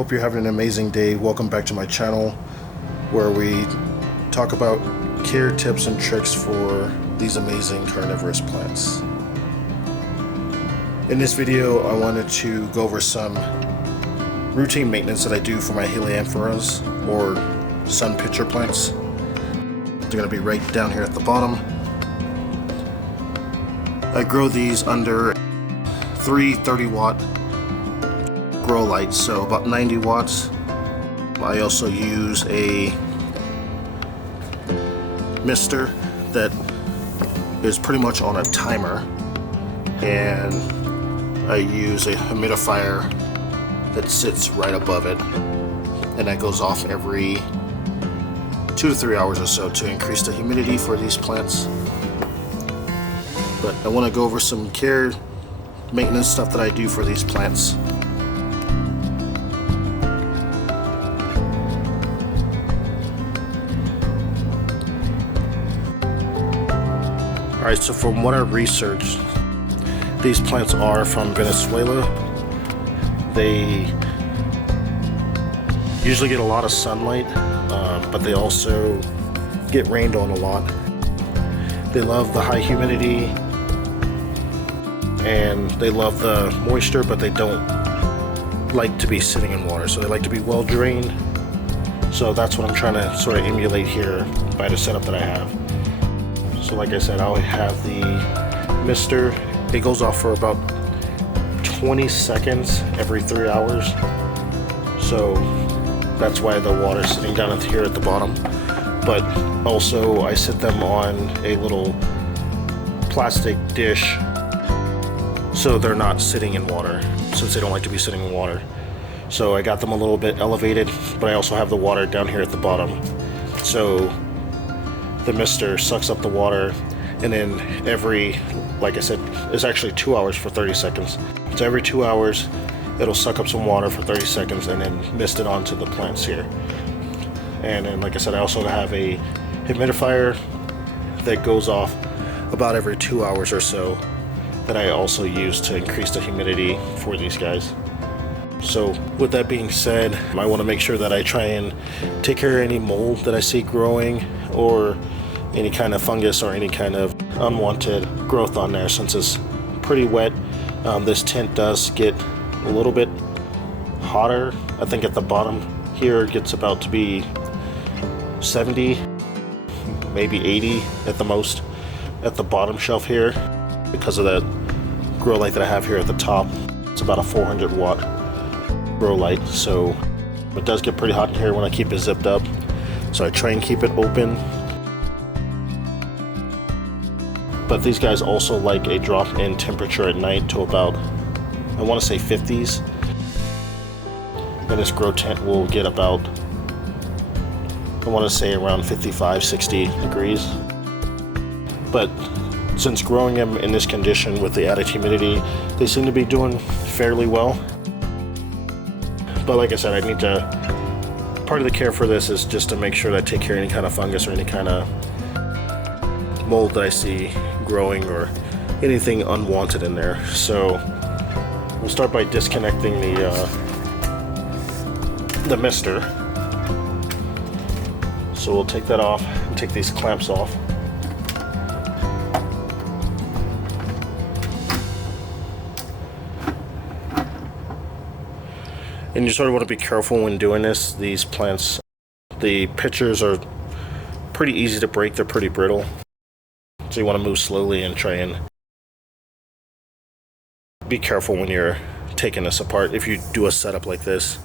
hope you're having an amazing day. Welcome back to my channel where we talk about care tips and tricks for these amazing carnivorous plants. In this video, I wanted to go over some routine maintenance that I do for my Heliamphoras or sun pitcher plants. They're going to be right down here at the bottom. I grow these under 3 30-watt grow lights, so about 90 watts. I also use a mister that is pretty much on a timer, and I use a humidifier that sits right above it, and that goes off every 2 to 3 hours or so to increase the humidity for these plants. But I want to go over some care maintenance stuff that I do for these plants. Alright, so from what I researched, these plants are from Venezuela. They usually get a lot of sunlight, but they also get rained on a lot. They love the high humidity and they love the moisture, but they don't like to be sitting in water, so they like to be well drained. So that's what I'm trying to sort of emulate here by the setup that I have. So like I said, I'll have the mister. It goes off for about 20 seconds every 3 hours. So that's why the water's sitting down here at the bottom. But also I set them on a little plastic dish so they're not sitting in water, since they don't like to be sitting in water. So I got them a little bit elevated, but I also have the water down here at the bottom. So the mister sucks up the water, and then every, like I said, it's actually 2 hours for 30 seconds. So every 2 hours it'll suck up some water for 30 seconds and then mist it onto the plants here. And then, like I said, I also have a humidifier that goes off about every 2 hours or so that I also use to increase the humidity for these guys. So with that being said, I want to make sure that I try and take care of any mold that I see growing, or any kind of fungus or any kind of unwanted growth on there. Since it's pretty wet, this tent does get a little bit hotter. I think at the bottom here it gets about to be 70, maybe 80 at the most at the bottom shelf here, because of that grow light that I have here at the top. It's about a 400 watt grow light, so it does get pretty hot in here when I keep it zipped up. So I try and keep it open. But these guys also like a drop in temperature at night to about, I want to say 50s. And this grow tent will get about, I want to say around 55, 60 degrees. But since growing them in this condition with the added humidity, they seem to be doing fairly well. But like I said, I need to, part of the care for this is just to make sure that I take care of any kind of fungus or any kind of mold that I see growing or anything unwanted in there. So we'll start by disconnecting the mister. So we'll take that off and take these clamps off. And you sort of want to be careful when doing this. These plants, the pitchers are pretty easy to break. They're pretty brittle. So you want to move slowly and try and be careful when you're taking this apart if you do a setup like this.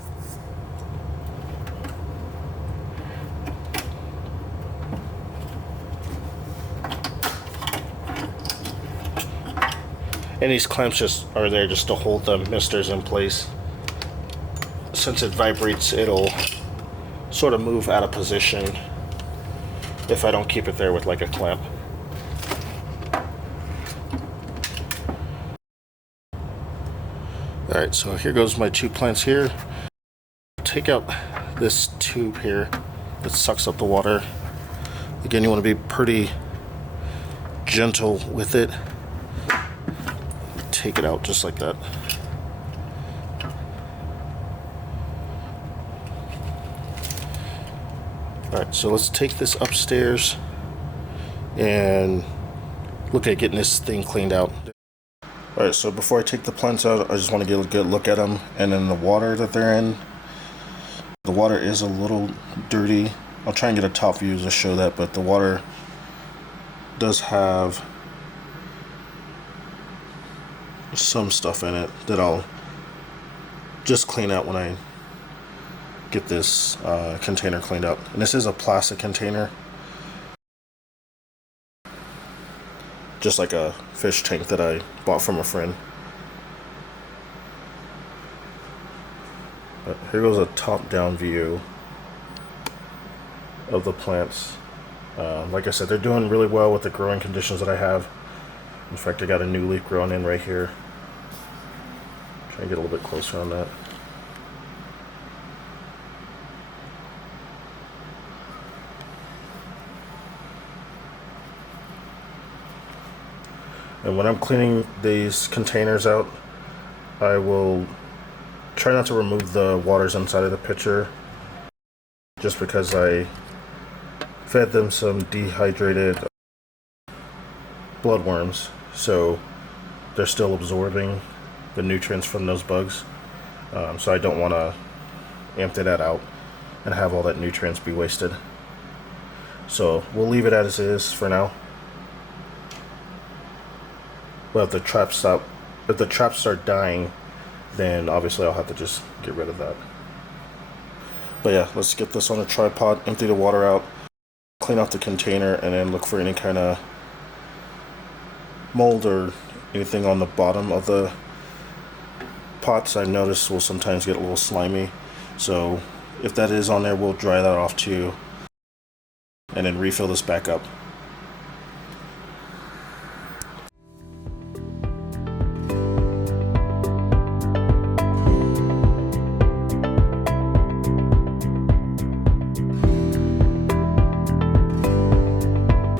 And these clamps just are there just to hold the misters in place. Since it vibrates, it'll sort of move out of position if I don't keep it there with like a clamp. Alright, so here goes my 2 plants here. Take out this tube here that sucks up the water. Again, you want to be pretty gentle with it. Take it out just like that. Alright, so let's take this upstairs and look at getting this thing cleaned out. Alright, so before I take the plants out, I just want to get a good look at them. And then the water that they're in, the water is a little dirty. I'll try and get a top view to show that, but the water does have some stuff in it that I'll just clean out when I get this container cleaned up. And this is a plastic container, just like a fish tank that I bought from a friend. But here goes a top-down view of the plants. Like I said, they're doing really well with the growing conditions that I have. In fact, I got a new leaf growing in right here. Try and get a little bit closer on that. And when I'm cleaning these containers out, I will try not to remove the waters inside of the pitcher, just because I fed them some dehydrated bloodworms, so they're still absorbing the nutrients from those bugs. So I don't want to empty that out and have all that nutrients be wasted. So we'll leave it as is for now. Well, if the traps start dying, then obviously I'll have to just get rid of that. But yeah, let's get this on a tripod, empty the water out, clean out the container, and then look for any kind of mold or anything on the bottom of the pots. I noticed will sometimes get a little slimy, so if that is on there, we'll dry that off too, and then refill this back up.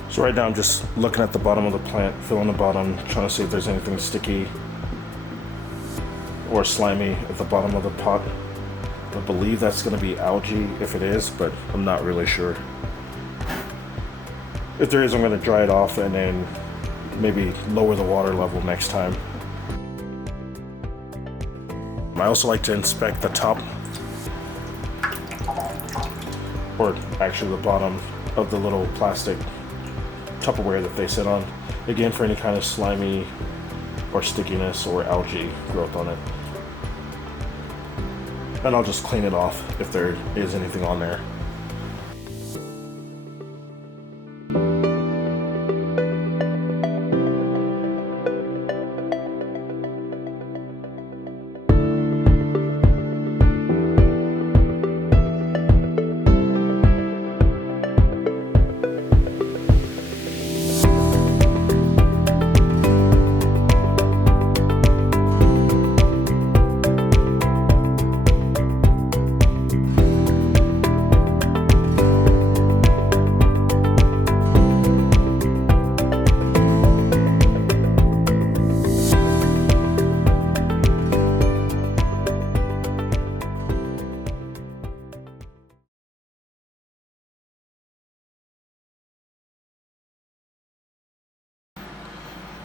So right now I'm just looking at the bottom of the plant, feeling the bottom, trying to see if there's anything sticky or slimy at the bottom of the pot. I believe that's going to be algae if it is, but I'm not really sure. If there is, I'm going to dry it off and then maybe lower the water level next time. I also like to inspect the top, or actually the bottom of the little plastic Tupperware that they sit on, again for any kind of slimy or stickiness or algae growth on it. And I'll just clean it off if there is anything on there.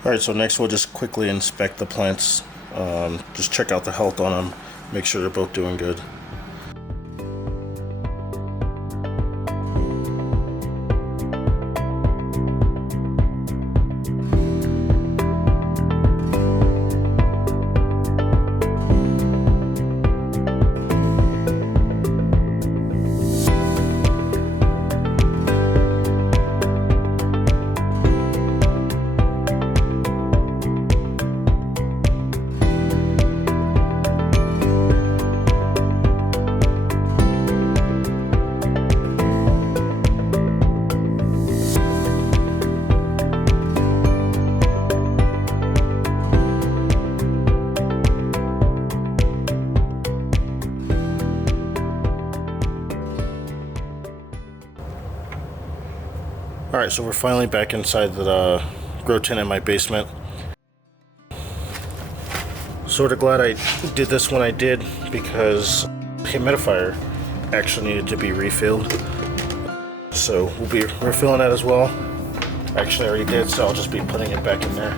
Alright, so next we'll just quickly inspect the plants, just check out the health on them, make sure they're both doing good. Alright, so we're finally back inside the grow tent in my basement. Sort of glad I did this when I did, because the humidifier actually needed to be refilled. So we'll be refilling that as well. Actually, I already did, so I'll just be putting it back in there.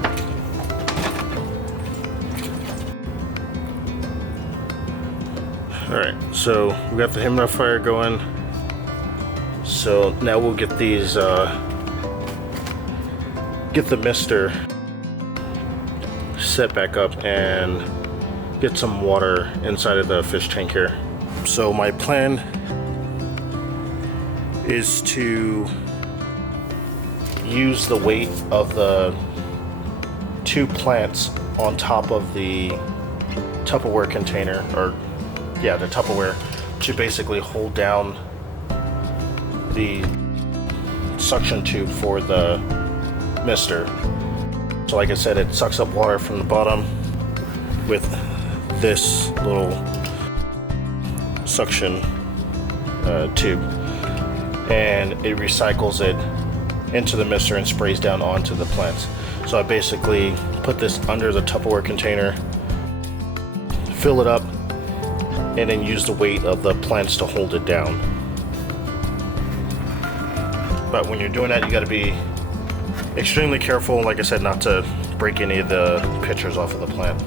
Alright, so we got the Heliamphora going. So now we'll get these, get the mister set back up and get some water inside of the fish tank here. So my plan is to use the weight of the 2 plants on top of the Tupperware container, or yeah, the Tupperware, to basically hold down the suction tube for the mister. So like I said, it sucks up water from the bottom with this little suction tube, and it recycles it into the mister and sprays down onto the plants. So I basically put this under the Tupperware container, fill it up, and then use the weight of the plants to hold it down. But when you're doing that, you got to be extremely careful, like I said, not to break any of the pitchers off of the plant.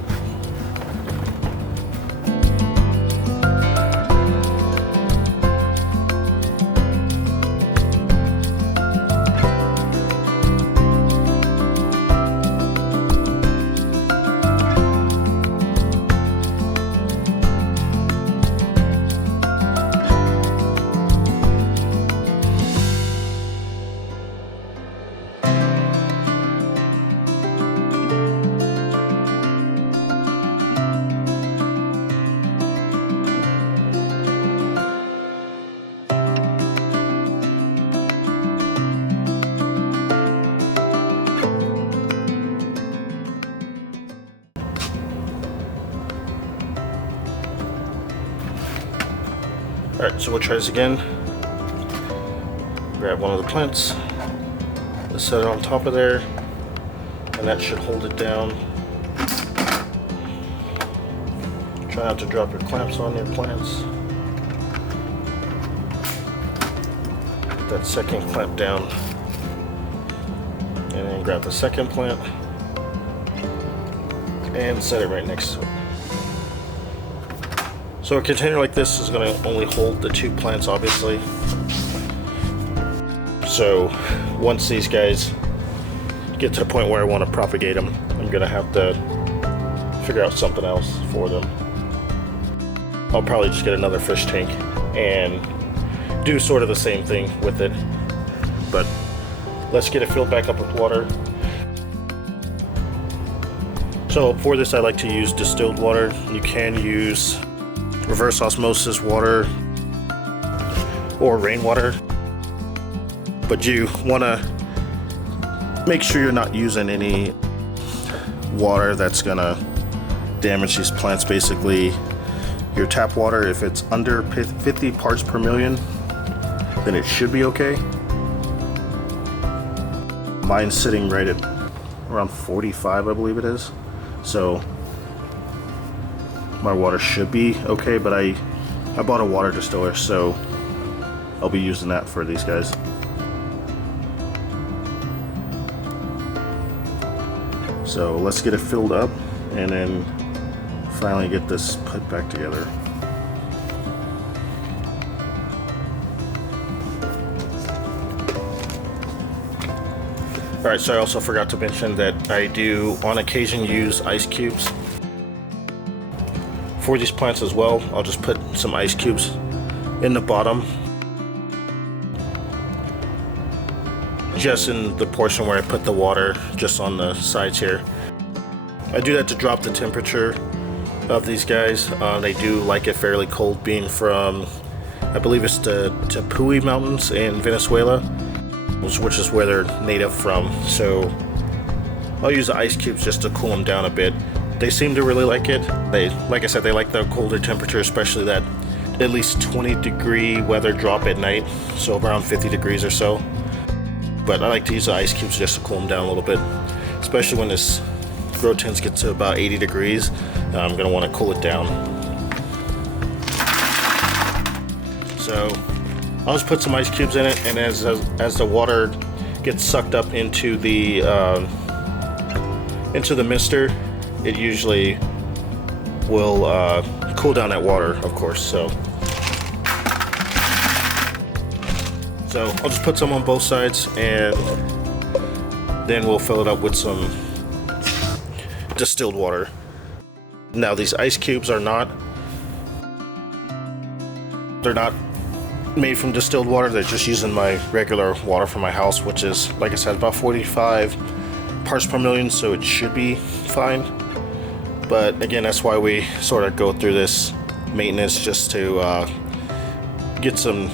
Alright, so we'll try this again. Grab one of the plants, let's set it on top of there, and that should hold it down. Try not to drop your clamps on your plants. Put that second clamp down, and then grab the second plant and set it right next to it. So a container like this is going to only hold the 2 plants, obviously. So once these guys get to the point where I want to propagate them, I'm going to have to figure out something else for them. I'll probably just get another fish tank and do sort of the same thing with it. But let's get it filled back up with water. So for this, I like to use distilled water. You can use reverse osmosis water or rainwater, but you want to make sure you're not using any water that's gonna damage these plants. Basically, your tap water, if it's under 50 parts per million, then it should be okay. Mine's sitting right at around 45, I believe it is, so my water should be okay. But I bought a water distiller, so I'll be using that for these guys. So let's get it filled up and then finally get this put back together. Alright, so I also forgot to mention that I do on occasion use ice cubes for these plants as well. I'll just put some ice cubes in the bottom, just in the portion where I put the water, just on the sides here. I do that to drop the temperature of these guys. They do like it fairly cold, being from, I believe it's the Tepui Mountains in Venezuela, which is where they're native from. So I'll use the ice cubes just to cool them down a bit. They seem to really like it. They, like I said, they like the colder temperature, especially that at least 20-degree weather drop at night, so around 50 degrees or so. But I like to use the ice cubes just to cool them down a little bit, especially when this grow tends to get to about 80 degrees. I'm going to want to cool it down. So I'll just put some ice cubes in it, and as the water gets sucked up into the mister, it usually will cool down that water, of course. So I'll just put some on both sides, and then we'll fill it up with some distilled water. Now these ice cubes are not made from distilled water. They're just using my regular water from my house, which is, like I said, about 45 parts per million, so it should be fine. But again, that's why we sort of go through this maintenance, just to get some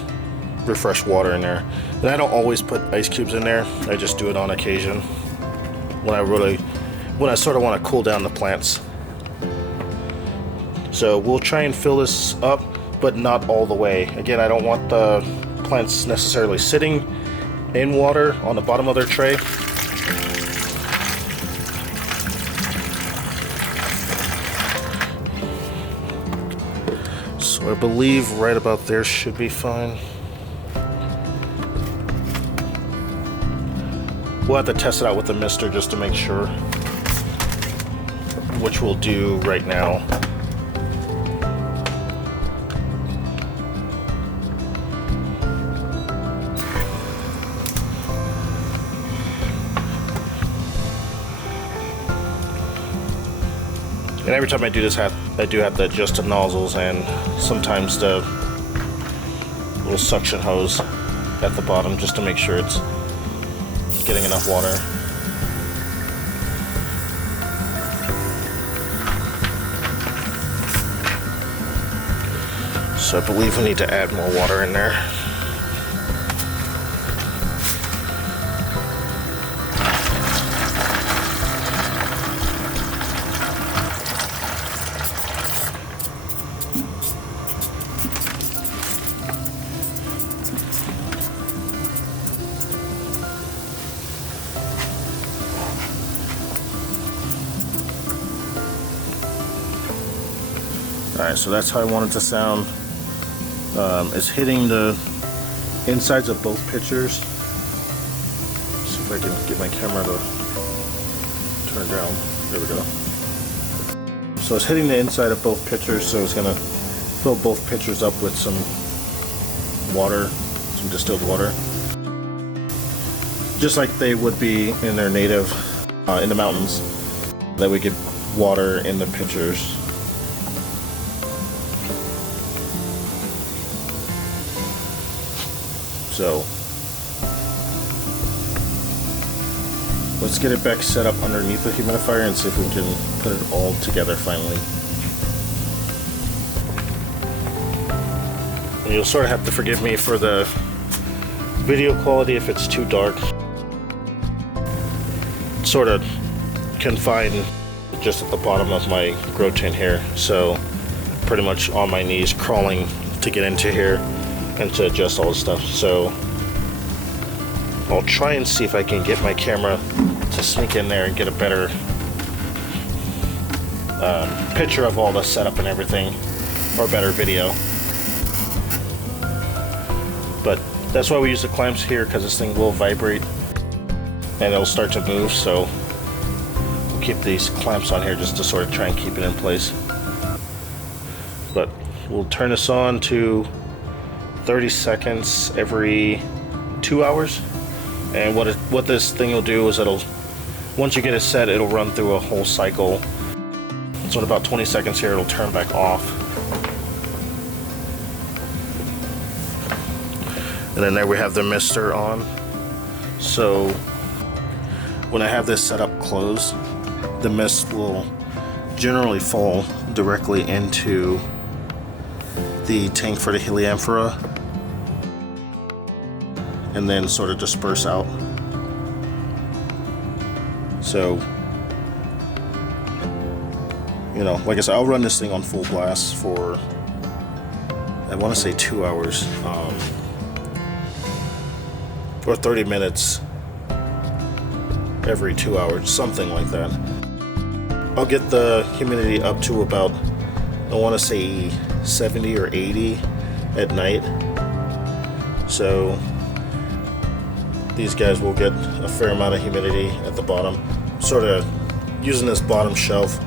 refreshed water in there. And I don't always put ice cubes in there. I just do it on occasion when I sort of want to cool down the plants. So we'll try and fill this up, but not all the way. Again, I don't want the plants necessarily sitting in water on the bottom of their tray. So I believe right about there should be fine. We'll have to test it out with the mister just to make sure, which we'll do right now. And every time I do this, I do have to adjust the nozzles and sometimes the little suction hose at the bottom, just to make sure it's getting enough water. So I believe we need to add more water in there. Alright, so that's how I want it to sound. It's hitting the insides of both pitchers. See if I can get my camera to turn down. There we go. So it's hitting the inside of both pitchers, so it's going to fill both pitchers up with some water, some distilled water. Just like they would be in their native, in the mountains. That we get water in the pitchers. So let's get it back set up underneath the humidifier and see if we can put it all together finally. And you'll sort of have to forgive me for the video quality if it's too dark. It's sort of confined just at the bottom of my grow tent here, so pretty much on my knees crawling to get into here and to adjust all the stuff. So I'll try and see if I can get my camera to sneak in there and get a better picture of all the setup and everything, or better video. But that's why we use the clamps here, because this thing will vibrate and it'll start to move, so we'll keep these clamps on here just to sort of try and keep it in place. But we'll turn this on to 30 seconds every 2 hours, and what this thing will do is once you get it set, it'll run through a whole cycle. So in about 20 seconds here, it'll turn back off, and then there we have the mister on. So when I have this set up closed, the mist will generally fall directly into the tank for the Heliamphora and then sort of disperse out. So, you know, like I said, I'll run this thing on full blast for, I want to say 2 hours, or 30 minutes every 2 hours, something like that. I'll get the humidity up to about, I want to say 70 or 80 at night. So these guys will get a fair amount of humidity at the bottom. Sort of using this bottom shelf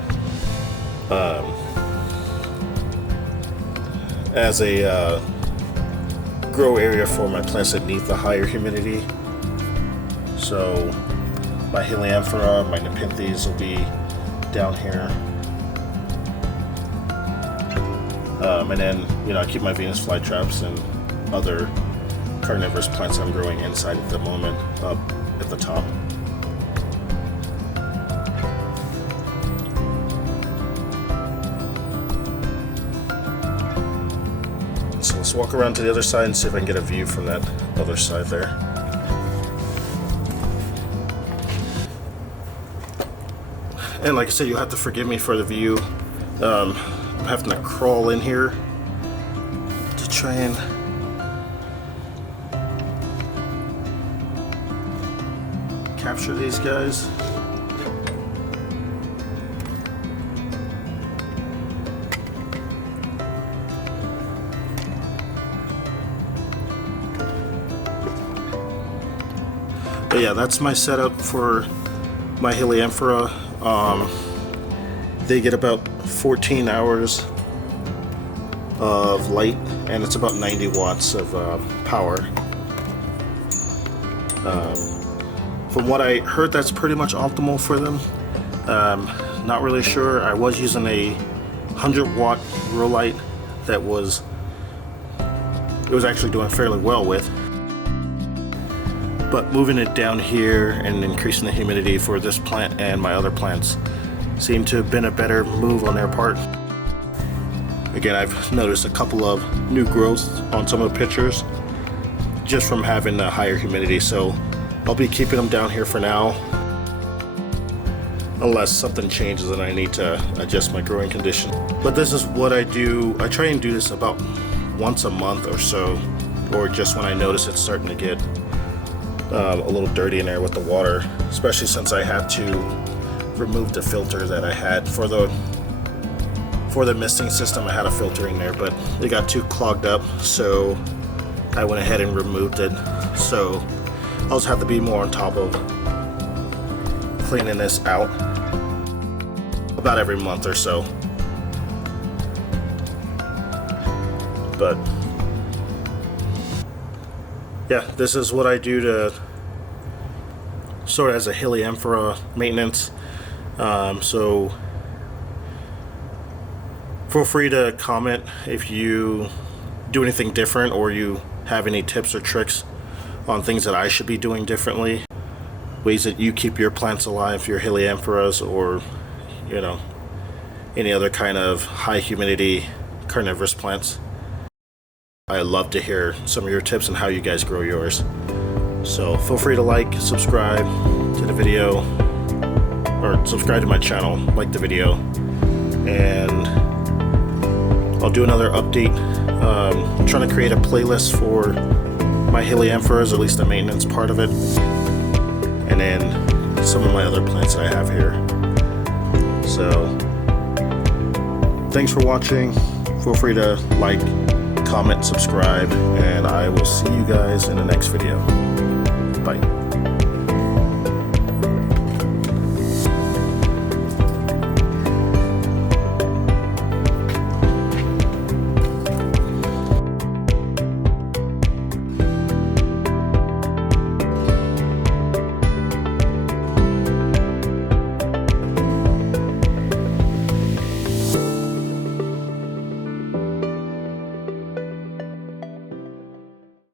as a grow area for my plants that need the higher humidity. So my Heliamphora, my Nepenthes will be down here. And then, I keep my Venus flytraps and other carnivorous plants I'm growing inside at the moment up at the top. So let's walk around to the other side and see if I can get a view from that other side there. And like I said, you'll have to forgive me for the view. I'm having to crawl in here to try and capture these guys. But yeah, that's my setup for my Heliamphora. They get about 14 hours of light, and it's about 90 watts of power. From what I heard, that's pretty much optimal for them. Not really sure. I was using a 100-watt grow light that was actually doing fairly well with. But moving it down here and increasing the humidity for this plant and my other plants seemed to have been a better move on their part. Again, I've noticed a couple of new growths on some of the pictures just from having the higher humidity, so I'll be keeping them down here for now unless something changes and I need to adjust my growing condition. But this is what I do. I try and do this about once a month or so, or just when I notice it's starting to get a little dirty in there with the water, especially since I had to remove the filter that I had for the misting system. I had a filter in there, but it got too clogged up, so I went ahead and removed it. So I'll just have to be more on top of cleaning this out about every month or so. But yeah, this is what I do to sort of as a Heliamphora maintenance. So feel free to comment if you do anything different or you have any tips or tricks on things that I should be doing differently, ways that you keep your plants alive, your Heliamphoras, or any other kind of high humidity carnivorous plants. I love to hear some of your tips on how you guys grow yours. So feel free to like, subscribe to the video, or subscribe to my channel, like the video, and I'll do another update. I'm trying to create a playlist for my Heliamphoras, at least the maintenance part of it, and then some of my other plants that I have here. So thanks for watching. Feel free to like, comment, subscribe, and I will see you guys in the next video.